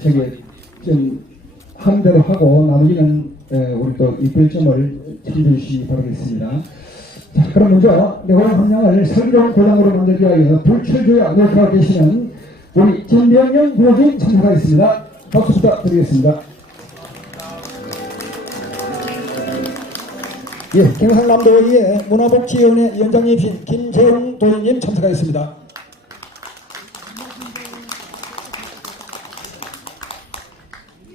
저기 좀 한 대로 하고 나머지는 에, 우리 또 이별점을 참조해 주시기 바라겠습니다. 자, 그럼 먼저 내고랑 함량을 설경 고장으로 만들기 위하여 불철주야 노력하고 계시는 우리 전병영 부호님 참석하겠습니다. 박수 부탁드리겠습니다. 예, 경상남도의회 문화복지위원회 위원장님 김재웅 도의원님 참석하겠습니다.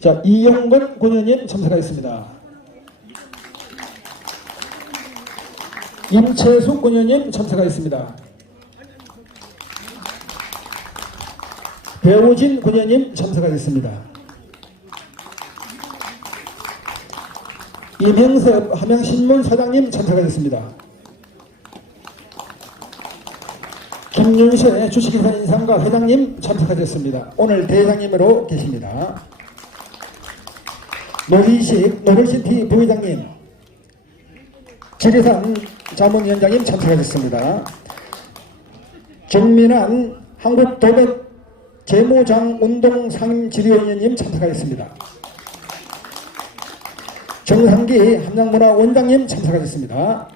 자, 이영건 군의원님 참석하겠습니다. 임채숙 군의원님 참석하겠습니다. 배우진 군의원님 참석하겠습니다. 이명섭 함양신문 사장님 참석하겠습니다. 김윤세 주식회사 인상가 회장님 참석하셨습니다. 오늘 대장님으로 계십니다. 노희식 노벨시티 부회장님, 지리산 자문위원장님 참석하셨습니다. 정민환 한국도백 재무장 운동 상임지리위원님 참석하셨습니다. 정상기 함양문화 원장님 참석하셨습니다.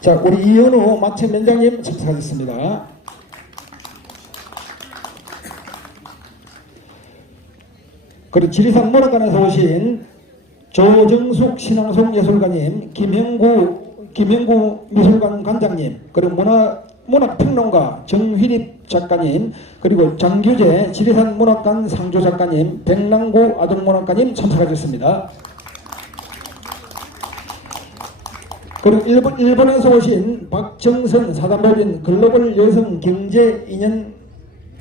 자, 우리 이현우 마체면장님 참석하셨습니다. 그리고 지리산 문학관에서 오신 조정숙 신앙송 예술가님, 김형구 김형구 미술관 관장님, 그리고 문화 문학평론가 정휘립 작가님, 그리고 장규재 지리산 문학관 상조 작가님, 백남구 아동문학관님 참석하셨습니다. 그리고 일본, 일본에서 오신 박정선 사단법인 글로벌 여성 경제 인연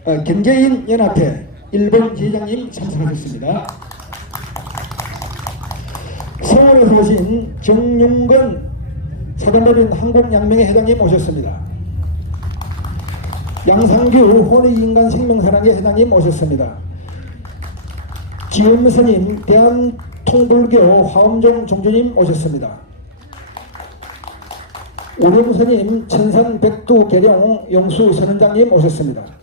어, 경제인 연합회 일본 지회장님 참석하셨습니다. 서울에서 오신 정용건 사단법인 한국양명회 회장님 오셨습니다. 양상규 혼의인간 생명사랑회 회장님 오셨습니다. 지음스님 대한통불교 화엄종 종주님 오셨습니다. 오룡스님 천산백두 계룡 영수 선원장님 오셨습니다.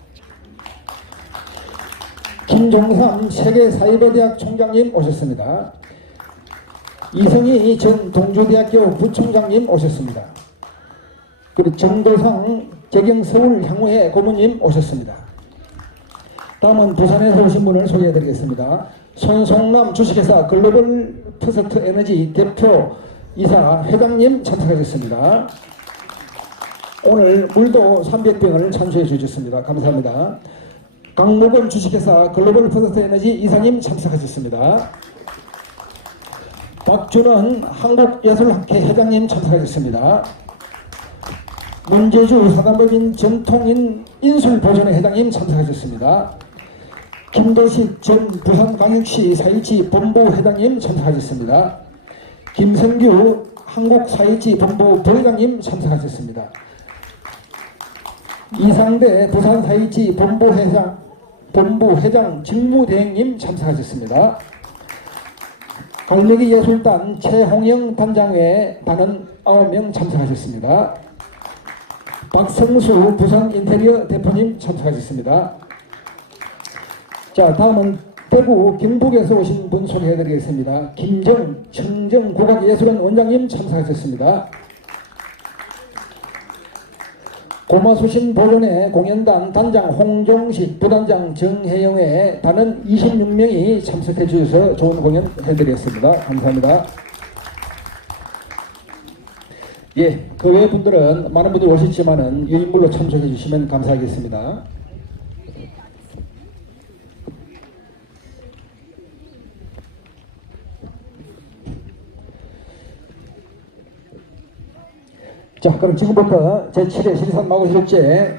김종삼 세계사이버대학 총장님 오셨습니다. 이성희 전 동주대학교 부총장님 오셨습니다. 그리고 정도상 재경서울향후회 고모님 오셨습니다. 다음은 부산에서 오신 분을 소개해드리겠습니다. 손송남 주식회사 글로벌 퍼스트 에너지 대표 이사 회장님 참석하셨습니다. 오늘 물도 300병을 찬수해 주셨습니다. 감사합니다. 강목원 주식회사 글로벌 퍼스트 에너지 이사님 참석하셨습니다. 박준원 한국예술학회 회장님 참석하셨습니다. 문제주 사단법인 전통인 인술보존회 회장님 참석하셨습니다. 김도식 전 부산광역시 사일지 본부 회장님 참석하셨습니다. 김성규 한국사일지 본부 부회장님 참석하셨습니다. 이상대 부산사일지 본부 회장 본부 회장 직무대행님 참석하셨습니다. 갈매기 예술단 최홍영 단장회 단원 9명 참석하셨습니다. 박성수 부산 인테리어 대표님 참석하셨습니다. 자, 다음은 대구 경북에서 오신 분 소개해드리겠습니다. 김정 청정국악예술원 원장님 참석하셨습니다. 고마수신 보존회 공연단 단장 홍종식 부단장 정혜영의 단원 26명이 참석해 주셔서 좋은 공연 해드렸습니다. 감사합니다. 예, 그 외 분들은 많은 분들 오셨지만은 유인물로 참석해 주시면 감사하겠습니다. 자, 그럼 지금부터 제7회 신산 마구실제